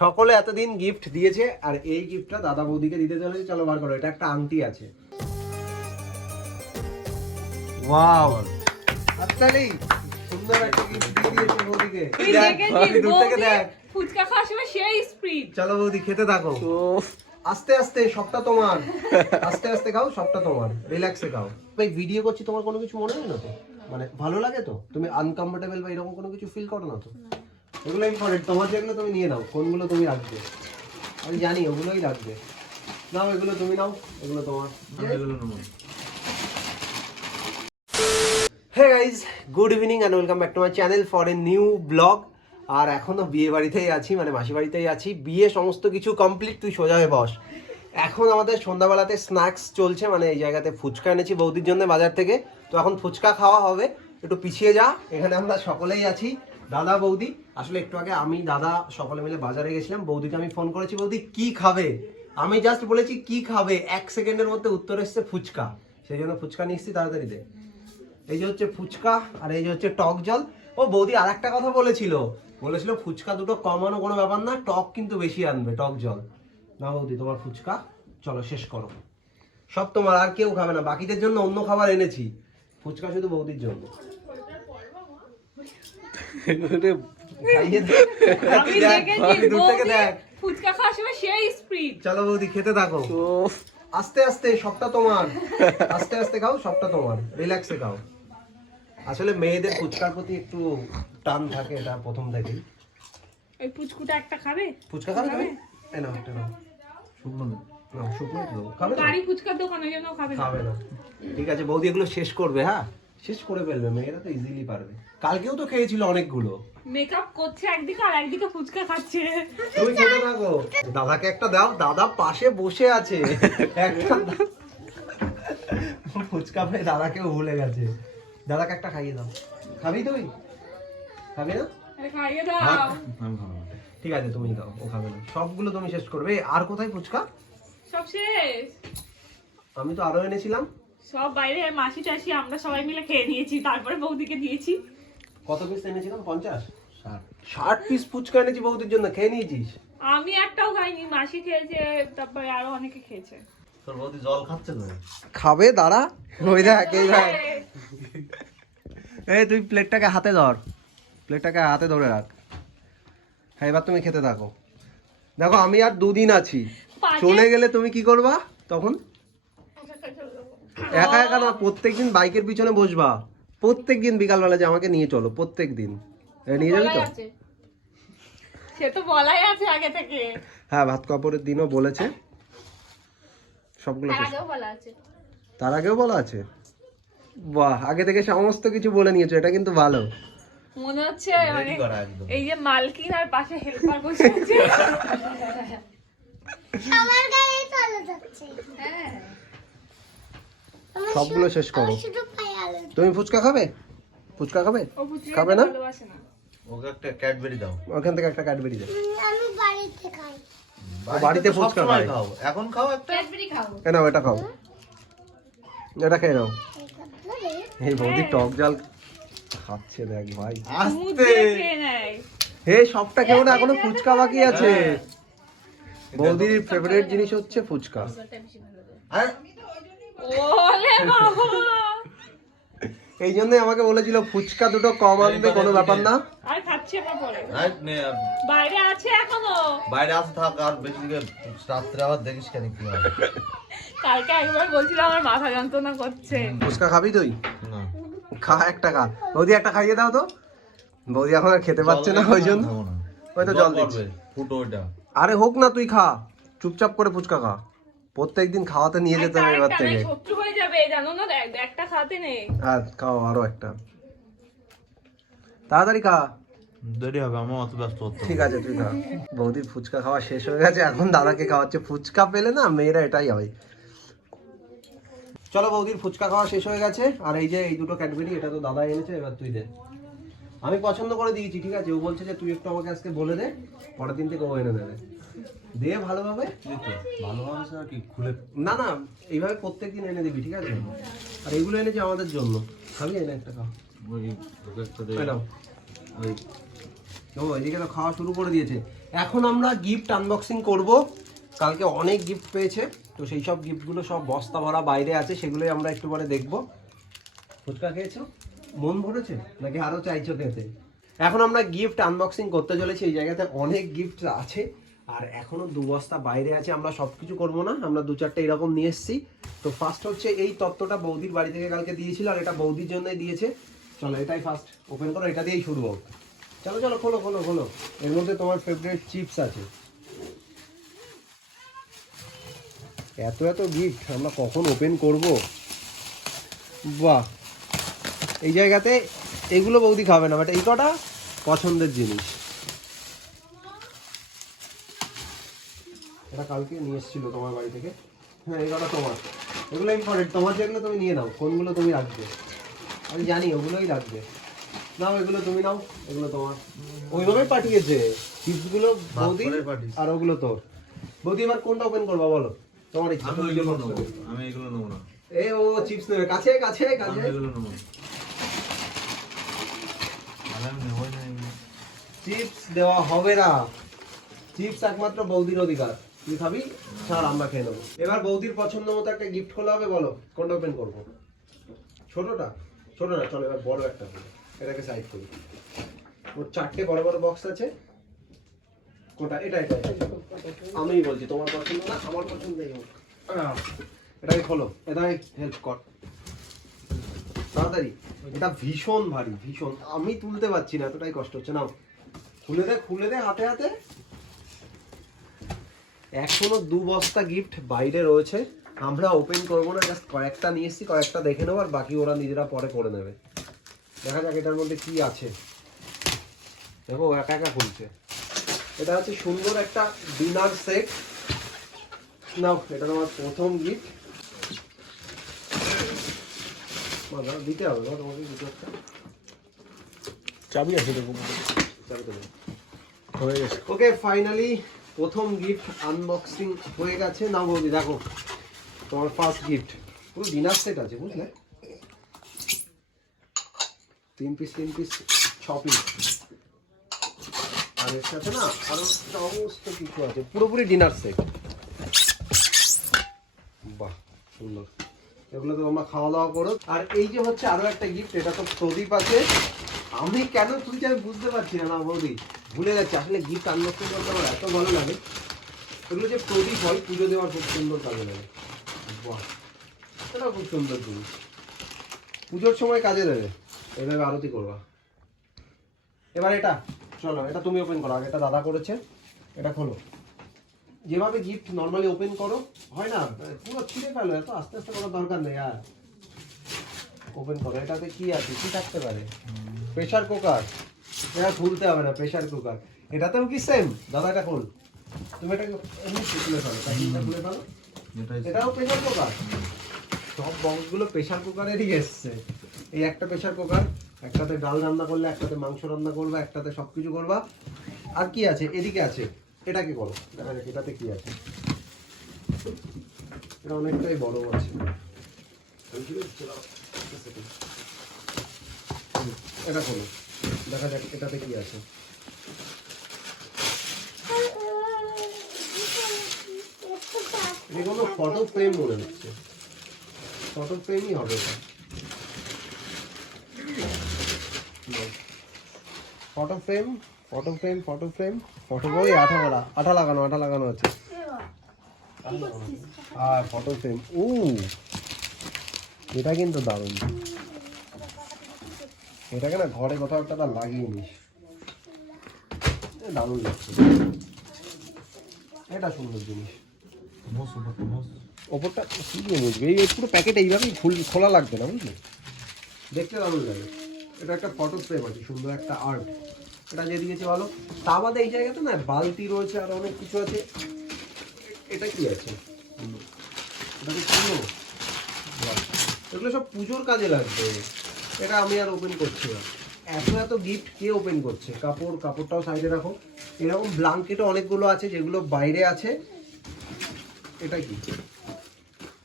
সকলে এতদিন গিফট দিয়েছে আর এই গিফটটা দাদা বৌদিকে দিতে চলেছে। চলো বার করো এটা একটা আংটি আছে। ওয়াও হাততালি! সুন্দর একটা গিফট দিয়ে দিয়েছে বৌদিকে। তুই দেখ, দূর থেকে দেখ। ফুচকা খাওয়ার সময় সেই স্পিড চলো বৌদি খেতে থাকো। আস্তে আস্তে সবটা তোমার। আস্তে আস্তে খাও সবটা তোমার। রিল্যাক্সে খাও। ভাই ভিডিও করছি তোমার কোনো কিছু মনে হয় না তো? মানে ভালো লাগে তো? তুমি আনকমফোর্টেবল বা এরকম কোনো কিছু ফিল করো না তো? এগুলো ইম্পর্টেন্ট তোমার যেগুলো তুমি নিয়ে নাও কোনগুলো তুমি রাখবে? আমি জানি ওগুলোই রাখবে। নাও এগুলো তুমি নাও এগুলো তোমার। Hey guys good evening and welcome back to my channel for a new blog আর এখনও বিয়ে বাড়িতেই আছি মানে মাসি বাড়িতেই আছি। বিয়ে সমস্ত কিছু কমপ্লিট তুই সোজা হয়ে বস। এখন আমাদের সন্ধ্যাবেলাতে স্ন্যাক্স চলছে মানে এই জায়গাতে ফুচকা এনেছি বৌদির জন্য বাজার থেকে। তো এখন ফুচকা খাওয়া হবে একটু পিছিয়ে যা এখানে আমরা সকলেই আছি। দাদা, বৌদি, আসলে একটু আগে আমি দাদা সকলে মিলে বাজারে গেছিলাম, বৌদিকে আমি ফোন করেছি, বৌদি, কি খাবে? আমি জাস্ট বলেছি, কি খাবে? এক সেকেন্ডের মধ্যে উত্তর এসছে, ফুচকা। সেই জন্য ফুচকা নিয়ে এসছি, তাড়াতাড়ি দে। এই যে হচ্ছে ফুচকা, আর এই যে হচ্ছে টক জল। ও বৌদি আর একটা কথা বলেছিল। বলেছিল, ফুচকা দুটো কমানো কোনো ব্যাপার না, টক কিন্তু বেশি আনবে, টক জল। না বৌদি, তোমার ফুচকা, চলো শেষ করো। সব তোমার, আর কেউ খাবে না, বাকিদের জন্য অন্য খাবার এনেছি। ফুচকা শুধু বৌদির জন্য খাইয়ে দে। আমি দেখ, দেখেছি দূর থেকে বৌদি দেখ ফুচকা খাওয়ার সময় সেই স্পিড চলো বৌদি খেতে থাকো। আস্তে আস্তে সবটা তোমার। আস্তে আস্তে খাও সবটা তোমার। রিল্যাক্সে খাও। আসলে মেয়েদের ফুচকার প্রতি একটু টান থাকে এটা প্রথম থেকেই। ওই পুচকুটা একটা খাবে? ফুচকা খাবে তুমি? এই নাও একটা নাও। শুকনো না। শুকনো খাবে বাড়ি ফুচকার দোকান ওই খাবে খাবে না। ঠিক আছে বৌদি এগুলো শেষ করবে হ্যাঁ? শেষ করে ফেলবে মেয়েরা তো ইজিলি পারবে। কালকেও তো খেয়েছিল অনেকগুলো। মেকআপ করছে একদিকে আর একদিকে ফুচকা খাচ্ছে। তুমি খেতে থাকো। দাদাকে একটা দাও দাদা পাশে বসে আছে। একটা। ফুচকা পেয়ে দাদাকেও ভুলে গেছে। দাদাকে একটা খাইয়ে দাও। খাবি তুই? খাবি না? খাইয়ে দাও। ঠিক আছে তুমি দাও ও খাবে না। সবগুলো তুমি শেষ করবে। আর কোথায় ফুচকা? সব শেষ। আমি তো আরও এনেছিলাম। সব বাইরে মাসি টাসি আমরা সবাই মিলে খেয়ে নিয়েছি তারপরে বৌদিকে দিয়েছি। কত পিস এনেছিলাম? পঞ্চাশ? ষাট। পিস ফুচকা এনেছি বৌদির জন্য খেয়ে নিয়েছিস? আমি একটাও খাইনি মাসি খেয়েছে তারপরে আরও অনেকে খেয়েছে। তোর বৌদি জল খাচ্ছে তো? খাবে দাঁড়া। ওই দেখ এই দেখ। এই তুই প্লেটটাকে হাতে ধর। প্লেটটাকে হাতে ধরে রাখ। হ্যাঁ এবার তুমি খেতে থাকো। দেখো আমি আর দুদিন আছি। চলে গেলে তুমি কি করবা তখন? একা একা না প্রত্যেকদিন বাইকের পিছনে বসবা। প্রত্যেক দিন বিকালবেলা যে আমাকে নিয়ে চলো প্রত্যেক দিন এ, নিয়ে যাবি তো? সে তো বলাই আছে আগে থেকে। হ্যাঁ ভাত কাপড়ের দিনও বলেছে। সবগুলো তার আগেও বলা আছে। তার আগেও বলা আছে? বাহ আগে থেকে সমস্ত কিছু বলে নিয়েছো এটা কিন্তু ভালো। মনে হচ্ছে মানে এই যে মালকিন আর পাশে হেল্পার বসে আছে। আমার গায়ে চলে যাচ্ছে। হ্যাঁ। সবগুলো শেষ করো। তুমি ফুচকা খাবে? ফুচকা খাবে? খাবে না? ওকে একটা ক্যাডবেরি দাও। ওখান থেকে একটা ক্যাডবেরি দে উম, আমি বাড়িতে খাই। বাড়িতে ফুচকা খায়। খাও। এখন খাও একটা। ক্যাডবেরি খাব এ নাও এটা খাও। এটা খেয়ে নাও। এই বৌদি টক জাল খাচ্ছে দেখ ভাই। আস্তে। হে সবটা কেউ না এখনও ফুচকা বাকি আছে। বৌদির ফেভারিট জিনিস হচ্ছে ফুচকা। আরে এই জন্যই আমাকে বলেছিল ফুচকা দুটো কম আনবে কোনো ব্যাপার না। আর খাচ্ছি আমরা পরে। বাইরে আছে এখনও? বাইরে আসে থাক আর বেশি দিকে রাত্রে আবার দেখিস কেন কি হয়। কালকে একবার বলছিল আমার মাথা যন্ত্রণা করছে। ফুচকা খাবি তুই? না। খা একটা খা বৌদি একটা খাইয়ে দাও তো। বৌদি এখন আর খেতে পারছে না ওই জন্য। খাব ওই তো জল দিচ্ছি। ফুটো ওইটা। আরে হোক না তুই খা চুপচাপ করে ফুচকা খা। প্রত্যেকদিন খাওয়াতে নিয়ে যেতে হবে এবার থেকে। শত্রু হয়ে যাবে জানো না? একটা খাতে নেই হ্যাঁ খাও আরও একটা। তাড়াতাড়ি খা। দেরি হবে আমার অত ব্যস্ত হতে ঠিক আছে তুই খা। বৌদির ফুচকা খাওয়া শেষ হয়ে গেছে এখন দাদাকে খাওয়াচ্ছে। ফুচকা পেলে না মেয়েরা এটাই হয়। চলো বৌদির ফুচকা খাওয়া শেষ হয়ে গেছে আর এই যে এই দুটো ক্যাডবেরি এটা তো দাদা এনেছে এবার তুই দে। আমি পছন্দ করে দিয়েছি ঠিক আছে? ও বলছে যে তুই একটু আমাকে আজকে বলে দে পরের দিন থেকে ও এনে দেবে। দে ভালোভাবে। ভালোভাবে আর কি খুলে না না এইভাবে প্রত্যেকদিন এনে দিবি ঠিক আছে? আর এইগুলো এনেছে আমাদের জন্য। খাবি এনে একটা খাও। ও এদিকে তো খাওয়া শুরু করে দিয়েছে। এখন আমরা গিফট আনবক্সিং করব। কালকে অনেক গিফট পেয়েছে। তো সেই সব গিফটগুলো সব বস্তা ভরা বাইরে আছে সেগুলোই আমরা একটু পরে দেখব। ফুচকা খেয়েছো? মন ভরেছে? নাকি আরও চাইছো খেতে? এখন আমরা গিফট আনবক্সিং করতে চলেছি এই জায়গাতে অনেক গিফট আছে। আর এখনও দু বস্তা বাইরে আছে, আমরা সব কিছু করব না, আমরা দু চারটে এরকম নিয়ে এসেছি। তো ফার্স্ট হচ্ছে এই তত্ত্বটা বৌদির বাড়ি থেকে কালকে দিয়েছিল আর এটা বৌদির জন্যই দিয়েছে। চলো, এটাই ফার্স্ট ওপেন করো, এটা দিয়েই শুরু হোক চলো চলো, খোলো খোলো খোলো। এর মধ্যে তোমার ফেভারিট চিপস আছে। এত এত গিফট আমরা কখন ওপেন করব? বাহ! এই জায়গাতে এগুলো বৌদি খাবে না বাট এই কটা পছন্দের জিনিস। এটা কালকে নিয়ে এসেছিল তোমার বাড়ি থেকে। হ্যাঁ কটা তোমার। এগুলো ইম্পর্টেন্ট তোমার যেগুলো তুমি নিয়ে নাও কোনগুলো তুমি রাখবে? আমি জানি ওগুলোই রাখবে। নাও এগুলো তুমি নাও এগুলো তোমার। ওইভাবেই পাঠিয়েছে। চিপসগুলো বৌদি আর ওগুলো তোর। বৌদি এবার কোনটা ওপেন করবা বলো? তোমার ইচ্ছা। আমি ওইগুলো নেব। আমি এগুলো নেব না। এ ও চিপস নেবে। কাছে কাছে কাছে। এগুলো নেব। চিপস দেওয়া হবে না। চিপস একমাত্র বৌদির অধিকার। তুই খাবি ছাড় আমরা খেয়ে নেব। এবার বৌদির পছন্দ মতো একটা গিফট খোলা হবে, বলো, কোনটা ওপেন করব? ছোটটা? ছোট না, চলো এবার বড় একটা এটাকে সাইড করি। ওর চারটে বড় বড় বক্স আছে। কোনটা? এটা এটা। আমি বলছি, তোমার পছন্দ না, আমার পছন্দই হোক। এটাকে খোলো। এটাকে হেল্প কর। তাড়াতাড়ি। এটা ভীষণ ভারী, ভীষণ। আমি তুলতে পারছি না, এতটাই কষ্ট হচ্ছে। না খুলে দে খুলে দে, হাতে হাতে। এখনও দু বস্তা গিফট বাইরে রয়েছে। আমরা ওপেন করব না জাস্ট কয়েকটা নিয়ে এসেছি কয়েকটা দেখে নেব আর বাকি ওরা নিজেরা পরে করে নেবে। দেখা যাক এটার মধ্যে কি আছে। দেখো একা একা খুলছে। এটা হচ্ছে সুন্দর একটা ডিনার সেট নাও এটা তোমার প্রথম গিফট দিতে হবে তোমাকে কিছু একটা। চাবি আছে দেখুন চাবি তো হয়ে গেছে। ওকে ফাইনালি প্রথম গিফট আনবক্সিং হয়ে গেছে। নাও বৌদি, দেখো। তোমার ফার্স্ট গিফট পুরো ডিনার সেট আছে, বুঝলে? তিন পিস তিন পিস ছ পিস আর এর সাথে না আরও সমস্ত কিছু আছে। পুরোপুরি ডিনার সেট বাহ, সুন্দর। এগুলো তো তোমরা খাওয়া দাওয়া করো। আর এই যে হচ্ছে আরও একটা গিফট এটা তো প্রদীপ আছে। আমি কেন, তুই আমি বুঝতে পারছি না বৌদি। ভুলে যাচ্ছি আসলে গিফট আনবক্সিং করতে আমার এত ভালো লাগে। এগুলো যে প্রদীপ হয় পুজো দেওয়ার খুব সুন্দর কাজে লাগে। বাহ এটা খুব সুন্দর জিনিস। পুজোর সময় কাজে দেবে। এভাবে আরতি করবা। এবার এটা চলো এটা তুমি ওপেন করো। আগে এটা দাদা করেছে এটা খোলো। যেভাবে গিফট নর্মালি ওপেন করো হয় না? পুরো ছিঁড়ে ফেলো এত আস্তে আস্তে করার দরকার নেই আর। ওপেন করো এটাতে কি আছে? কি থাকতে পারে? প্রেশার কুকার এটা খুলতে হবে না প্রেশার কুকার এটাতেও কি সেম দাদা এটা খোল। তুমি এটা এমনি খুলে ফেলো প্যাকিংটা খুলে ফেলো। এটাও প্রেসার কুকার সব বক্সগুলো প্রেসার কুকারেরই এসছে। এই একটা প্রেশার কুকার একটাতে ডাল রান্না করলে একটাতে মাংস রান্না করবা একটাতে সব কিছু করবা। আর কি আছে? এদিকে আছে। এটাকে করো দেখা যাক এটাতে কি আছে। এটা অনেকটাই বড় আছে। এটা করো দেখা যাক এটাতে কি আছে। এগুলো ফটো ফ্রেম মনে হচ্ছে। ফটো ফ্রেমই হবে এটা। Photo frame photo frame photo frame photo বই আঠা করা আঠা লাগানো আঠা লাগানো আছে। আর ফটো ফ্রেম ও এটা কিন্তু দারুণ। এটাকে না ঘরে কোথাও একটা লাগিয়ে নিস। দারুণ লাগছে। এটা সুন্দর জিনিস। ওপরটা দিয়ে মুছবে এই পুরো প্যাকেট এইভাবেই ফুল খোলা লাগবে না বুঝলি? দেখতে দারুণ লাগে। এটা একটা ফটো ফ্রেম আছে সুন্দর একটা আর্ট এটা যে দিয়েছে ভালো। তা বাদে এই জায়গাতে না বালতি রয়েছে আর অনেক কিছু আছে। এটা কি আছে? এটা কি এগুলো সব পুজোর কাজে লাগবে। এটা আমি আর ওপেন করছি না। এত এত গিফট কে ওপেন করছে? কাপড়, কাপড়টাও সাইডে রাখো। এরকম ব্লাঙ্কেটও অনেকগুলো আছে, যেগুলো বাইরে আছে। এটা কি?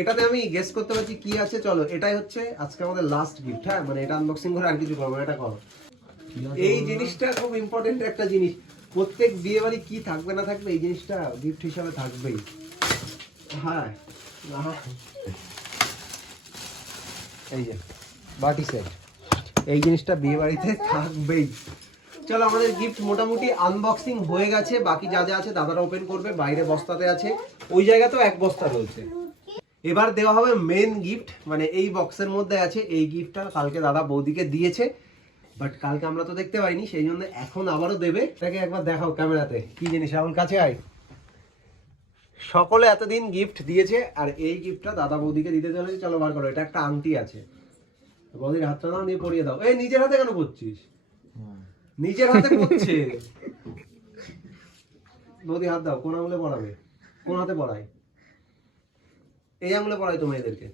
এটাতে আমি গেস করতে পারছি কি আছে, চলো। এটাই হচ্ছে আজকে আমাদের লাস্ট গিফট হ্যাঁ? মানে এটা আনবক্সিং করে আর কিছু করব এটা করো। এই জিনিসটা খুব ইম্পর্টেন্ট একটা জিনিস। প্রত্যেক বিয়ে বাড়ি কি থাকবে না থাকবে, এই জিনিসটা গিফট হিসাবে থাকবেই। হ্যাঁ। এই যে। বাটি সেট। এই জিনিসটা বিয়ে বাড়িতে থাকবেই। চলো, আমাদের গিফট মোটামুটি আনবক্সিং হয়ে গেছে। বাকি যা যা আছে দাদারা ওপেন করবে, বাইরে বস্তাতে আছে। ওই জায়গাতেও এক বস্তা রয়েছে। এবার দেওয়া হবে মেন গিফট মানে এই বক্সের মধ্যে আছে। এই গিফটটা কালকে দাদা বৌদিকে দিয়েছে। বাট কালকে আমরা তো দেখতে পাইনি, সেই জন্য এখন আবারও দেবে। তাকে একবার দেখাও ক্যামেরাতে, কি জিনিস? রাহুল, কাছে আয়। সকলে এতদিন গিফট দিয়েছে, আর এই গিফটটা দাদা বৌদিকে দিতে চলেছে। চলো, বার করো, এটা একটা আংটি আছে। বৌদির হাতটা নাও নিয়ে পরিয়ে দাও। এই নিজের হাতে কেন পড়ছিস? নিজের হাতে পড়ছে। বৌদি হাত দাও কোন আঙুলে পড়াবে? কোন হাতে পড়ায়? এই আঙুলে পড়াই তো মেয়েদেরকে।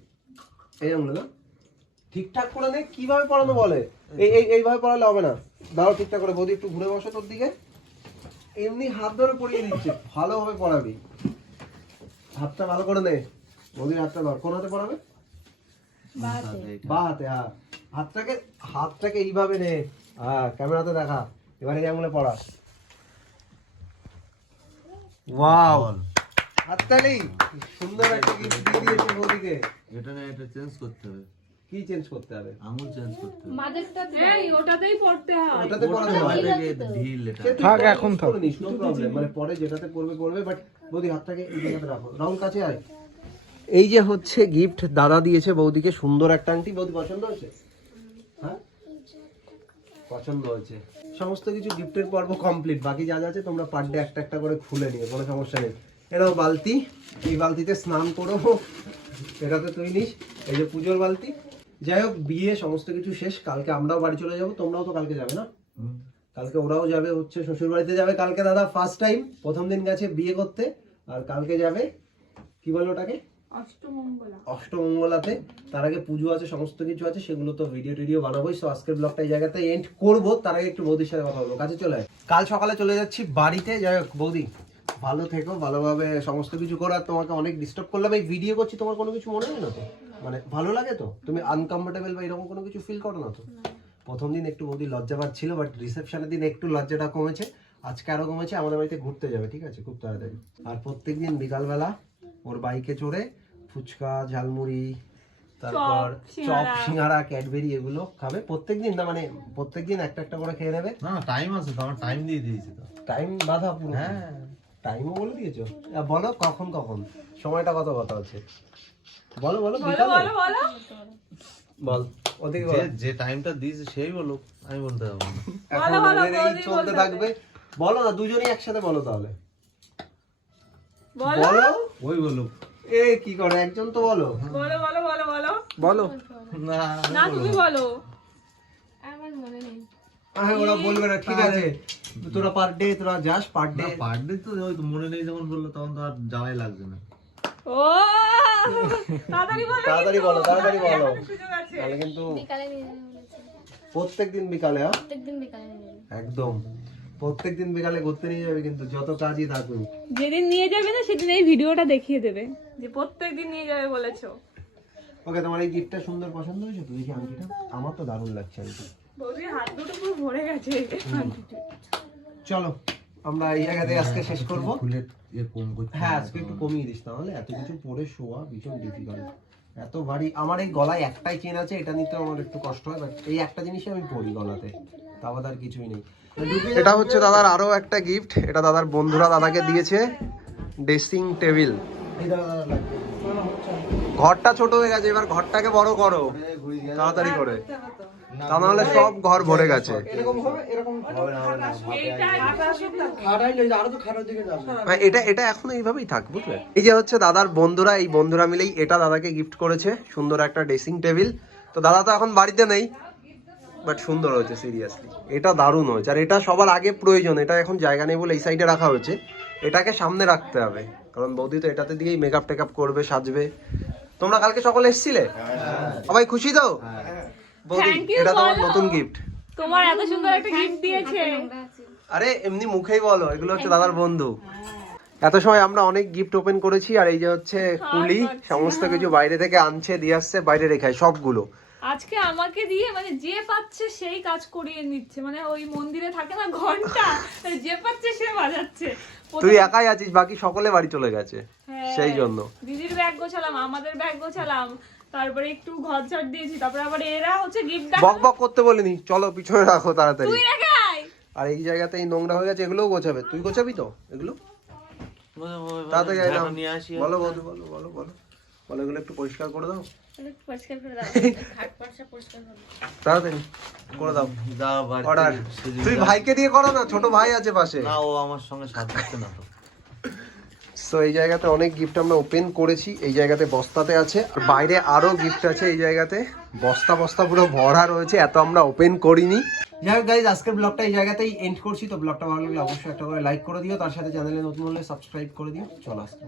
এই আঙুলে না? ঠিকঠাক করে নে কীভাবে পড়ানো বলে? এই এই এইভাবে পড়ালে হবে না। দাঁড়াও ঠিকঠাক করে বৌদি একটু ঘুরে বসো তোর দিকে। এমনি হাত ধরে পড়িয়ে দিচ্ছে ভালোভাবে পড়াবি। হাতটা ভালো করে নে। বৌদির হাতটা ধর কোন হাতে পড়াবে? বা হাতে হ্যাঁ। হাতটাকে হাতটাকে এইভাবে নে। হ্যাঁ ক্যামেরাতে দেখা। এবারে আঙুলে পড়া। ওয়াও। হাততালি। সুন্দর একটা গিফট দিয়ে দিয়েছে বৌদিকে। এটা না এটা চেঞ্জ করতে হবে। কি চেঞ্জ করতে হবে? আঙুল চেঞ্জ করতে হবে। এই ওটাতেই পড়তে হয়। ওটাতে পড়াতে হয় ঢিল এটা। থাক এখন থাক। নো প্রবলেম মানে পরে যেটাতে করবে করবে বাট বৌদি হাতটাকে এই জায়গাতে রাখো। রাহুল কাছে আয়। এই যে হচ্ছে গিফট দাদা দিয়েছে বৌদিকে সুন্দর একটা আংটি। বৌদি পছন্দ হয়েছে? হ্যাঁ? পছন্দ হয়েছে। সমস্ত কিছু গিফটের পর্ব কমপ্লিট বাকি যা যা আছে তোমরা পার ডে একটা একটা করে খুলে নিও কোনো সমস্যা নেই। এটাও বালতি এই বালতিতে স্নান করো। এটাতে তুই নিস এই যে পুজোর বালতি। যাই হোক বিয়ে সমস্ত কিছু শেষ। কালকে আমরাও বাড়ি চলে যাব তোমরাও তো কালকে যাবে না? হুম। কালকে ওরাও যাবে হচ্ছে শ্বশুর বাড়িতে যাবে। কালকে দাদা ফার্স্ট টাইম প্রথম দিন গেছে বিয়ে করতে। আর কালকে যাবে কি বলে ওটাকে? অষ্টমঙ্গলাতে তার আগে পুজো আছে সমস্ত কিছু আছে সেগুলো তো ভিডিও টিডিও বানাবোই। সো আজকের ব্লগটা এই জায়গাতে এন্ড করব। তার আগে একটু বৌদির সাথে কথা বলব। কাছে চলে আয়। কাল সকালে চলে যাচ্ছি বাড়িতে। যাই হোক বৌদি ভালো থেকো ভালোভাবে সমস্ত কিছু করো। আর তোমাকে অনেক ডিস্টার্ব করলাম। এই ভিডিও করছি তোমার কোনো কিছু মনে হয় না তো? মানে ভালো লাগে তো? তুমি আনকমফোর্টেবল বা এরকম কোনো কিছু ফিল করো না তো? প্রথম দিন একটু বৌদি লজ্জা পাচ্ছিল বাট রিসেপশনের দিন একটু লজ্জাটা কমেছে। আজকে আরও কমেছে আমাদের বাড়িতে ঘুরতে যাবে ঠিক আছে? খুব তাড়াতাড়ি। আর প্রত্যেকদিন বিকালবেলা ওর বাইকে চড়ে ফুচকা ঝালমুড়ি তারপর চপ, সিঙ্গারা। ক্যাডবেরি এগুলো খাবে। প্রত্যেকদিন না মানে প্রত্যেকদিন একটা একটা করে খেয়ে নেবে। না টাইম আছে তো আমার টাইম দিয়ে দিয়েছি তো। টাইম বাধা পুরো হ্যাঁ। টাইমও বলে দিয়েছ? বলো কখন কখন? সময়টা কত কথা আছে? বলো বলো বলো বিকালে। বলো বলো। বল ওদিকে যে বল। যে টাইমটা দিয়েছে সেই বলো আমি বলতে পারব এখন বলো, বলো, এই চলতে থাকবে। বলো না দুজনেই একসাথে বলো তাহলে। বলো। বলো। ওই বলো এ কি করে? একজন তো বলো। বলো বলো বলো বলো। বলো। না না তুমি বলো। হ্যাঁ ওরা বলবে না ঠিক আছে। তোরা পার ডে তোরা যাস পার ডে পার ডে তো ওই তো মনে নেই যখন বলল তখন তো আর যাওয়াই লাগছে না। ও তাড়াতাড়ি বলো তাড়াতাড়ি বলো তাড়াতাড়ি তাহলে কিন্তু বিকালে নিয়ে যাবে। প্রত্যেক দিন বিকালে হ্যাঁ? প্রত্যেকদিন বিকালে একদম। প্রত্যেক দিন বিকালে ঘুরতে নিয়ে যাবে কিন্তু যত কাজই থাকুক। যেদিন নিয়ে যাবে না সেদিন এই ভিডিওটা দেখিয়ে দেবে। যে প্রত্যেকদিন নিয়ে যাবে বলেছ। ওকে তোমার এই গিফটটা সুন্দর পছন্দ হয়েছে? তুই দেখি আংটিটা? আমার তো দারুণ লাগছে আংটি। বৌদির হাত দুটো পুরো ভরে গেছে। চলো আমরা এই জায়গাতে আজকে শেষ করব। খুলে ইয়ে কম করতে হ্যাঁ আজকে একটু কমিয়ে দিস তাহলে। এত কিছু পরে শোয়া ভীষণ ডিফিকাল্ট এত ভারী আমার এই গলায় একটাই চেন আছে এটা নিতে আমার একটু কষ্ট হয় বাট এই একটা জিনিসই আমি পরি গলাতে। তাও আর কিছুই নেই। এটা হচ্ছে দাদার আরও একটা গিফট এটা দাদার বন্ধুরা দাদাকে দিয়েছে। ড্রেসিং টেবিল ঘরটা ছোট হয়ে গেছে এবার ঘরটাকে বড় করো। তাড়াতাড়ি করে। তা নাহলে সব ঘর ভরে গেছে। হ্যাঁ, এটা এটা এখন এইভাবেই থাক বুঝলে? এই যে হচ্ছে দাদার বন্ধুরা এই বন্ধুরা মিলেই এটা দাদাকে গিফট করেছে। সুন্দর একটা ড্রেসিং টেবিল তো দাদা তো এখন বাড়িতে নেই। বাট সুন্দর হয়েছে সিরিয়াসলি এটা দারুণ হয়েছে। আর এটা সবার আগে প্রয়োজন এটা এখন জায়গা নেই বলে এই সাইডে রাখা হয়েছে। এটাকে সামনে রাখতে হবে। কারণ বৌদি তো এটাতে দিয়েই মেকআপ টেকআপ করবে সাজবে। তোমরা কালকে সকালে এসেছিলে? সবাই খুশি তো? বৌদি এটা তোমার নতুন গিফট তোমার এত সুন্দর একটা গিফট দিয়েছে। আরে এমনি মুখেই বলো এগুলো হচ্ছে দাদার বন্ধু। এত সময় আমরা অনেক গিফট ওপেন করেছি আর এই যে হচ্ছে কুলি সমস্ত কিছু বাইরে থেকে আনছে দিয়ে আসছে বাইরে রেখে আয়, সবগুলো। আজকে আমাকে দিয়ে মানে যে পাচ্ছে সেই কাজ করিয়ে নিচ্ছে। মানে ওই মন্দিরে থাকে না ঘণ্টা যে পাচ্ছে সে বাজাচ্ছে। তুই একাই আছিস বাকি সকলে বাড়ি চলে গেছে। হ্যাঁ, সেই জন্য। দিদির ব্যাগ গোছালাম আমাদের ব্যাগ গোছালাম। তারপরে একটু ঘর ঝাড় দিয়েছি তারপরে আবার এরা হচ্ছে গিফট বক বক করতে বলিনি। চলো পিছনে রাখো তাড়াতাড়ি। তুই আর এই জায়গাতে এই নোংরা হয়ে গেছে এগুলোও গোছাবে। তুই গোছাবি তো এগুলো? তাড়াতাড়ি বলো বলো বলো বলো। একটু পরিষ্কার করে দাও। একটু পরিষ্কার করে দাও। দাও। তাড়াতাড়ি করে দাও। অর্ডার। তুই ভাইকে দিয়ে করো না ছোট ভাই আছে পাশে। না ও আমার সঙ্গে সাথ দিচ্ছে না তো। তো এই জায়গাতে অনেক গিফট আমরা ওপেন করেছি। এই জায়গাতে বস্তাতে আছে। আর বাইরে আরও গিফট আছে এই জায়গাতে। বস্তা বস্তা পুরো ভরা রয়েছে। এত আমরা ওপেন করিনি। যাই হোক গাইজ আজকের ব্লগটা এই জায়গাতেই এন্ড করছি। তো ব্লগটা ভালো লাগলে অবশ্যই একটা করে লাইক করে দিও। তার সাথে চ্যানেলে নতুন হলে সাবস্ক্রাইব করে দিও। চলো আসতে